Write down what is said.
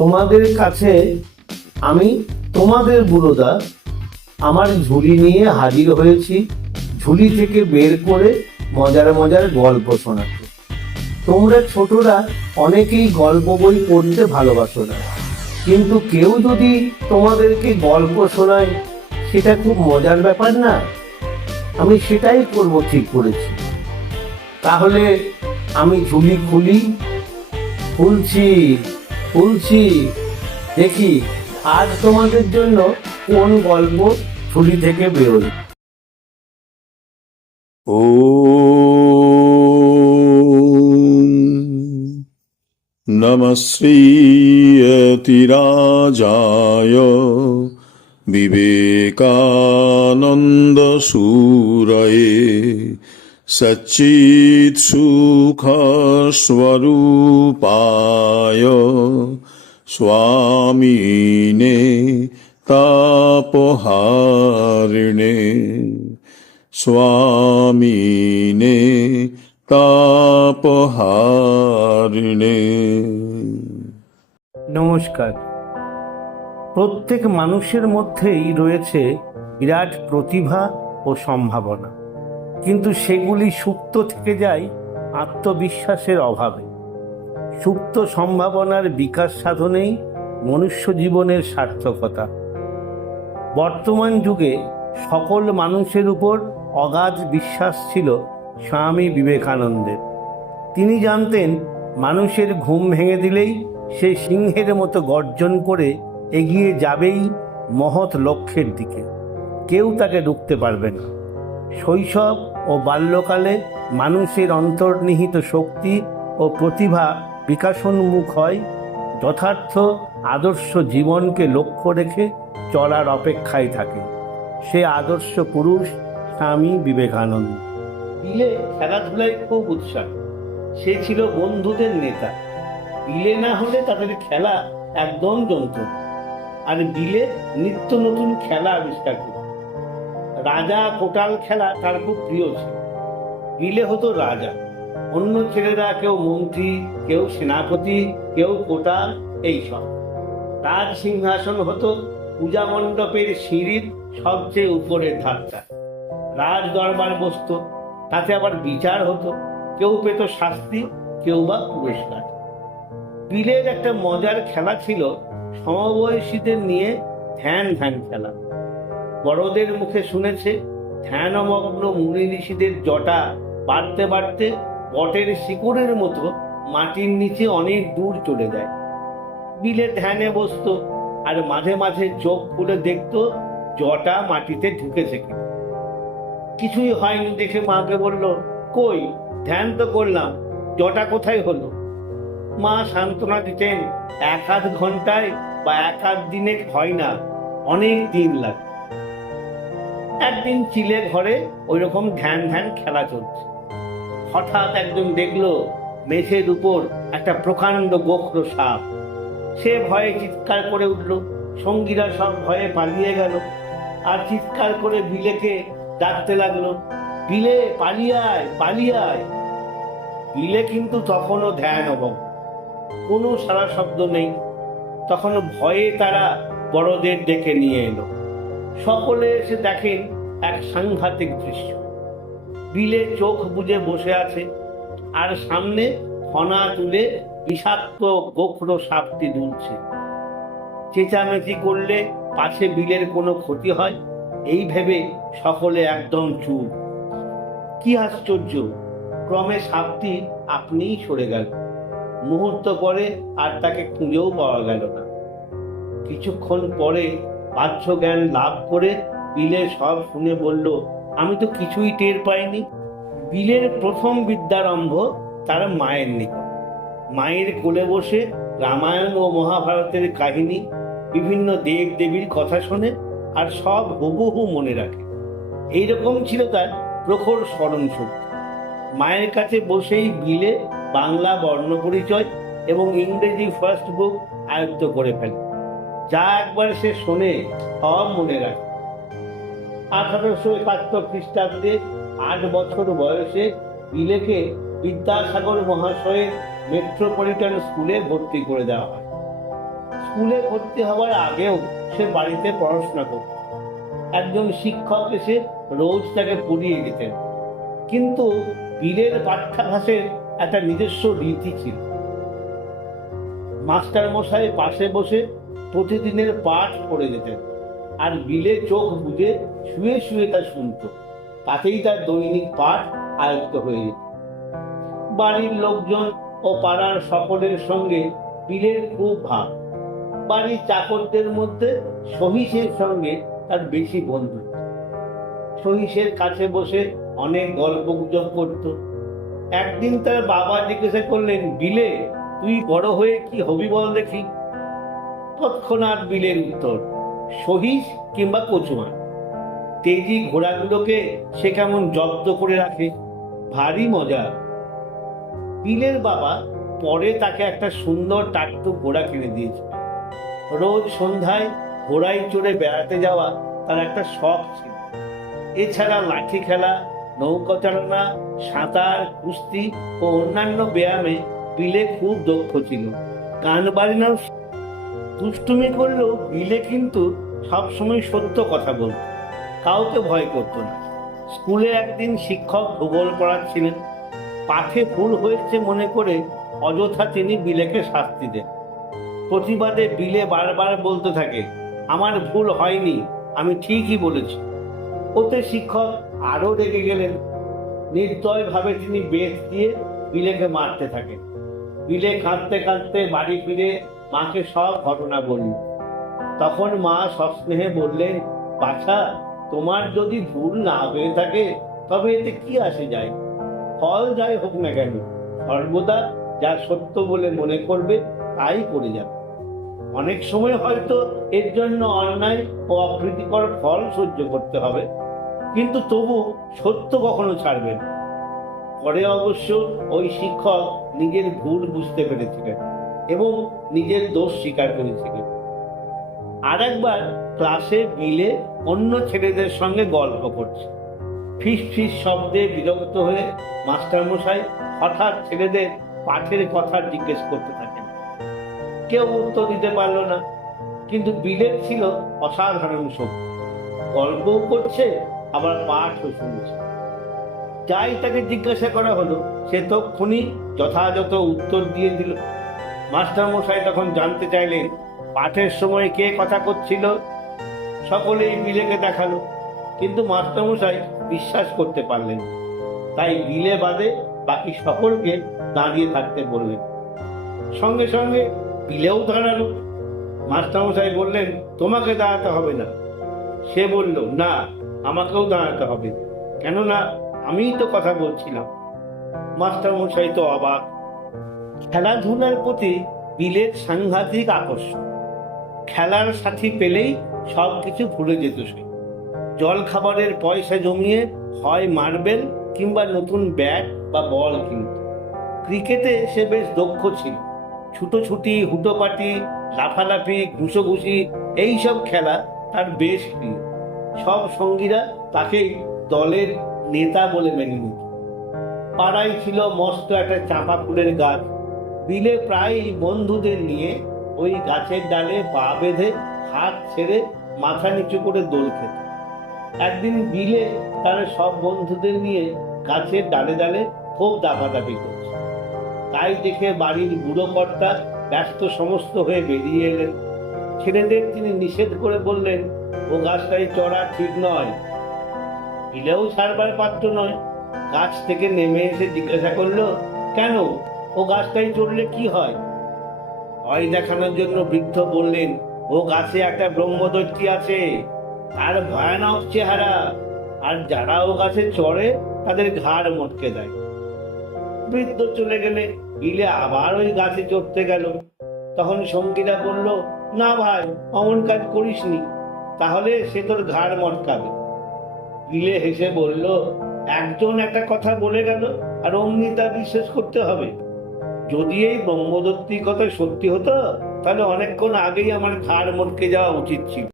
তোমাদের কাছে আমি তোমাদের বুড়োদা আমার ঝুলি নিয়ে হাজির হয়েছি, ঝুলি থেকে বের করে মজার মজার গল্প শোনাতে। তোমরা ছোটরা অনেকেই গল্প বই পড়তে ভালোবাসো না, কিন্তু কেউ যদি তোমাদেরকে গল্প শোনায় সেটা খুব মজার ব্যাপার না? আমি সেটাই করব ঠিক করেছি। তাহলে আমি ঝুলি খুলছি খুলছি, দেখি আজ তোমাদের জন্য কোন গল্প ঝুলি থেকে বেরোয়। ॐ नमः श्रीयतिराजाय विवेकानन्दसूरये सच्चित्सुखस्वरूपाय स्वामिने तापहारिणे स्वामिने तापहारिणे। নমস্কার। প্রত্যেক মানুষের মধ্যেই রয়েছে বিরাট প্রতিভা ও সম্ভাবনা, কিন্তু সেগুলি সুপ্ত থেকে যায় আত্মবিশ্বাসের অভাবে। সুপ্ত সম্ভাবনার বিকাশ সাধনেই মনুষ্য জীবনের সার্থকতা। বর্তমান যুগে সকল মানুষের উপর অগাধ বিশ্বাস ছিল স্বামী বিবেকানন্দের। তিনি জানতেন মানুষের ঘুম ভেঙে দিলেই সে সিংহের মতো গর্জন করে এগিয়ে যাবেই মহৎ লক্ষ্যের দিকে, কেউ তাকে রুখতে পারবে না। শৈশব ও বাল্যকালে মানুষের অন্তর্নিহিত শক্তি ও প্রতিভা বিকাশোন্মুখ হয় যথার্থ আদর্শ জীবনকে লক্ষ্য রেখে চলার অপেক্ষায় থাকে। সে আদর্শ পুরুষ স্বামী বিবেকানন্দ। বিলে খেলাধুলায় খুব উৎসাহ, সে ছিল বন্ধুদের নেতা। বিলে না হলে তাদের খেলা একদম জমত না। আর বিলে নিত্য নতুন খেলা আবিষ্কার করত। রাজা কোটাল খেলা তার খুব প্রিয় ছিল। বিলে হতো রাজা, অন্য ছেলেরা কেউ মন্ত্রী, কেউ সেনাপতি, কেউ কোটাল, এইসব। রাজ সিংহাসন হতো পূজা মণ্ডপের সিঁড়ির সবচেয়ে উপরের ধাপটা। রাজ দরবার বসত, তাতে আবার বিচার হতো, কেউ পেত শাস্তি, কেউ বা পুরস্কার। বিলের একটা মজার খেলা ছিল সমবয়সীদের নিয়ে ধ্যান খেলা। বড়দের মুখে শুনেছে ধ্যানমগ্ন মুনি ঋষিদের জটা বাড়তে বাড়তে বটের শিকড়ের মতো মাটির নিচে অনেক দূর চলে যায়। বিলে ধ্যানে বসত, আর মাঝে মাঝে চোখ খুলে দেখত জটা মাটিতে ঢুকেছে কিনা। কিছুই হয়নি দেখে মাকে বলল, কই ধ্যান তো করলাম, জটা কোথায় হলো? মা সান্ত্বনা দিতেন, এক আধ ঘন্টায় বা এক আধ দিনে হয় না, অনেক দিন লাগে। একদিন চিলে ঘরে ওই রকম ধ্যান খেলা চলছে। হঠাৎ একজন দেখলো মেঝের উপর একটা প্রকাণ্ড গোখর সাপ। সে ভয়ে চিৎকার করে উঠল, সঙ্গীরা সব ভয়ে পালিয়ে গেল। আর চিৎকার করে বিলেকে ডাকতে লাগলো, বিলে পালিয়ে আয়, পালিয়ে আয়। বিলে কিন্তু তখনও ধ্যান অবজ্ঞ, কোনো সারা শব্দ নেই। তখন ভয়ে তারা বড়দের ডেকে নিয়ে এলো। সকলে এসে দেখেন এক সাংঘাতিক দৃশ্য। বিলে চোখ বুজে বসে আছে, আর সামনে ফনা তুলে বিষাক্ত গোখর সাপটি দুলছে। চেঁচামেচি করলে পাছে বিলের কোনো ক্ষতি হয়, এই ভেবে সকলে একদম চুপ। কি আশ্চর্য, ক্রমে সাপটি আপনিই সরে গেল। মুহূর্ত পরে আর তাকে খুঁজেও পাওয়া গেল না। কিছুক্ষণ পরে বাহ্য জ্ঞান লাভ করে বিলে সব শুনে বলল, আমি তো কিছুই টের পাইনি। বিলের প্রথম বিদ্যারম্ভ তার মায়ের নিকট। মায়ের কোলে বসে রামায়ণ ও মহাভারতের কাহিনী, বিভিন্ন দেব দেবীর কথা শোনে, আর সব হুবহু মনে রাখে। এইরকম ছিল তার প্রখর স্মরণ শক্তি। মায়ের কাছে বসেই বিলে বাংলা বর্ণ পরিচয় এবং ইংরেজি ফার্স্ট বুক আয়ত্ত করে ফেলে। যা একবার সে শোনে সব মনে রাখে। 1871 খ্রিস্টাব্দে 8 বছর বয়সে বিলেকে বিদ্যাসাগর মহাশয়ের মেট্রোপলিটন স্কুলে ভর্তি করে দেওয়া হয়। স্কুলে ভর্তি হওয়ার আগেও সে বাড়িতে পড়াশোনা করত। একজন শিক্ষক এসে রোজ তাকে পড়িয়ে যেতেন, কিন্তু বীরের পাঠ্যাভ্যাসের একটা নিজস্ব রীতি ছিল। মাস্টার মশাই পাশে বসে প্রতিদিনের পাঠ পড়ে যেতেন, আর বিলে চোখ বুজে শুয়ে শুয়ে তা শুনত। তাতেই তার দৈনিক পাঠ আয়ত্ত হয়ে যেত। বাড়ির লোকজন ও পাড়ার সকলের সঙ্গে বিলের খুব ভাব। বাড়ির চাকরদের মধ্যে সহিসের সঙ্গে তার বেশি বন্ধুত্ব। সহিসের কাছে বসে অনেক গল্প গুজব করত। একদিন তার বাবা জিজ্ঞাসা করলেন, বিলে, তুই বড় হয়ে কি হবি বল দেখি? তৎক্ষণাৎ বিলের উত্তর, সহিস কিংবা কচুয়ান। তেজি ঘোড়াগুলোকে সে কেমন জব্দ করে রাখে, ভারী মজা। বিলের বাবা পরে তাকে একটা সুন্দর টাট্টু ঘোড়া কিনে দিয়েছে। রোজ সন্ধ্যায় ঘোড়ায় চড়ে বেড়াতে যাওয়া তার একটা শখ ছিল। এছাড়া লাঠি খেলা, নৌকা চালনা, সাঁতার, কুস্তি ও অন্যান্য ব্যায়ামে বিলে খুব দক্ষ ছিল। গান বাজনাও দুষ্টুমি করলেও বিলে কিন্তু সবসময় সত্য কথা বলত, কাউকে ভয় করত না। স্কুলে একদিন শিক্ষক ভূগোল পড়াচ্ছিলেন। পাঠে ভুল হয়েছে মনে করে অযথা তিনি বিলেকে শাস্তি দেন। প্রতিবাদে বিলে বারবার বলতে থাকে, আমার ভুল হয়নি, আমি ঠিকই বলেছি। ওতে শিক্ষক আরো রেগে গেলেন। নির্দয় ভাবে তিনি বেত দিয়ে বিলেকে মারতে থাকেন। বিলে কাঁদতে কাঁদতে বাড়ি ফিরে মাকে সব ঘটনা বলল। তখন মা সস্নেহে বললেন, বাছা, তোমার যদি ভুল না হয়ে থাকে তবে এতে কি আসে যায়? ফল যাই হোক না কেন, সর্বদা যা সত্য বলে মনে করবে তাই করে যাবে। অনেক সময় হয়তো এর জন্য অন্যায় ও অপ্রীতিকর ফল সহ্য করতে হবে, কিন্তু তবু সত্য কখনো ছাড়বে না। পরে অবশ্য ওই শিক্ষক নিজের ভুল বুঝতে পেরেছিলেন এবং নিজের দোষ স্বীকার করেছিলেন। আর একবার ক্লাসে বিলে অন্য ছেলেদের সঙ্গে গল্প করছে। ফিস ফিস শব্দে বিরক্ত হয়ে মাস্টারমশাই হঠাৎ ছেলেদের পাঠের কথা জিজ্ঞেস করতে থাকেন। কেউ উত্তর দিতে পারল না, কিন্তু বিলের ছিল অসাধারণ শক্তি। গল্পও করছে, আবার পাঠও শুনছে। যাই তাকে জিজ্ঞাসা করা হলো, সে তক্ষুনি যথাযথ উত্তর দিয়ে দিল। মাস্টারমশাই তখন জানতে চাইলেন, পাঠের সময় কে কথা করছিল? সকলেই বিলেকে দেখালো, কিন্তু মাস্টারমশাই বিশ্বাস করতে পারলেন। তাই বিলে বাদে বাকি সকলকে দাঁড়িয়ে থাকতে বললেন। সঙ্গে সঙ্গে বিলেও দাঁড়ালো। মাস্টারমশাই বললেন, তোমাকে দাঁড়াতে হবে না। সে বলল, না, আমাকেও দাঁড়াতে হবে, কেননা আমিই তো কথা বলছিলাম। মাস্টারমশাই তো অবাক। খেলাধুলার প্রতি বিলের সাংঘাতিক আকর্ষণ। খেলার সাথী পেলেই সবকিছু ভুলে যেত সে। জল খাবারের পয়সা জমিয়ে হয় মার্বেল কিংবা নতুন ব্যাট বা বল কিনত। ক্রিকেটে সে বেশ দক্ষ ছিল। ছুটোছুটি, হুটোপাটি, লাফালাফি, ঘুষোঘুষি, এইসব খেলা তার বেশ প্রিয়। সব সঙ্গীরা তাকে দলের নেতা বলে মেনে নিত। পাড়ায় ছিল মস্ত একটা চাঁপা ফুলের গাছ। বিলে প্রায় বন্ধুদের নিয়ে ওই গাছের ডালে পা বেঁধে হাত ছেড়ে মাথা নিচু করে দোল খেত। একদিন বিলে তার সব বন্ধুদের নিয়ে গাছের ডালে ডালে খুব দাপাদাপি করছে। তাই দেখে বাড়ির বুড়ো কর্তা ব্যস্ত সমস্ত হয়ে বেরিয়ে এলেন। ছেলেদের তিনি নিষেধ করে বললেন, ও গাছটাই চড়া ঠিক নয়। বিলেও ছাড়বার পাত্র নয়। গাছ থেকে নেমে এসে জিজ্ঞাসা করলো, কেন, ও গাছটাই চড়লে কি হয়? ভয় দেখানোর জন্য বৃদ্ধ বললেন, ও গাছে একটা ব্রহ্মদৈত্যী আছে, তার ভয়ানক চেহারা, আর যারা ও গাছে চড়ে তাদের ঘাড় মটকে দেয়। বৃদ্ধ চলে গেলে বিলে আবার ওই গাছে চড়তে গেল। তখন সঙ্গীরা বলল, না ভাই, অমন কাজ করিসনি, তাহলে সে তোর ঘাড় মটকাবে। বিলে হেসে বলল, একজন একটা কথা বলে গেল আর অমনি তা বিশ্বাস করতে হবে? যদি এই ব্রহ্মদত্তির কথা সত্যি হতো তাহলে অনেকক্ষণ আগেই আমার ঘাড় মটকে যাওয়া উচিত ছিল।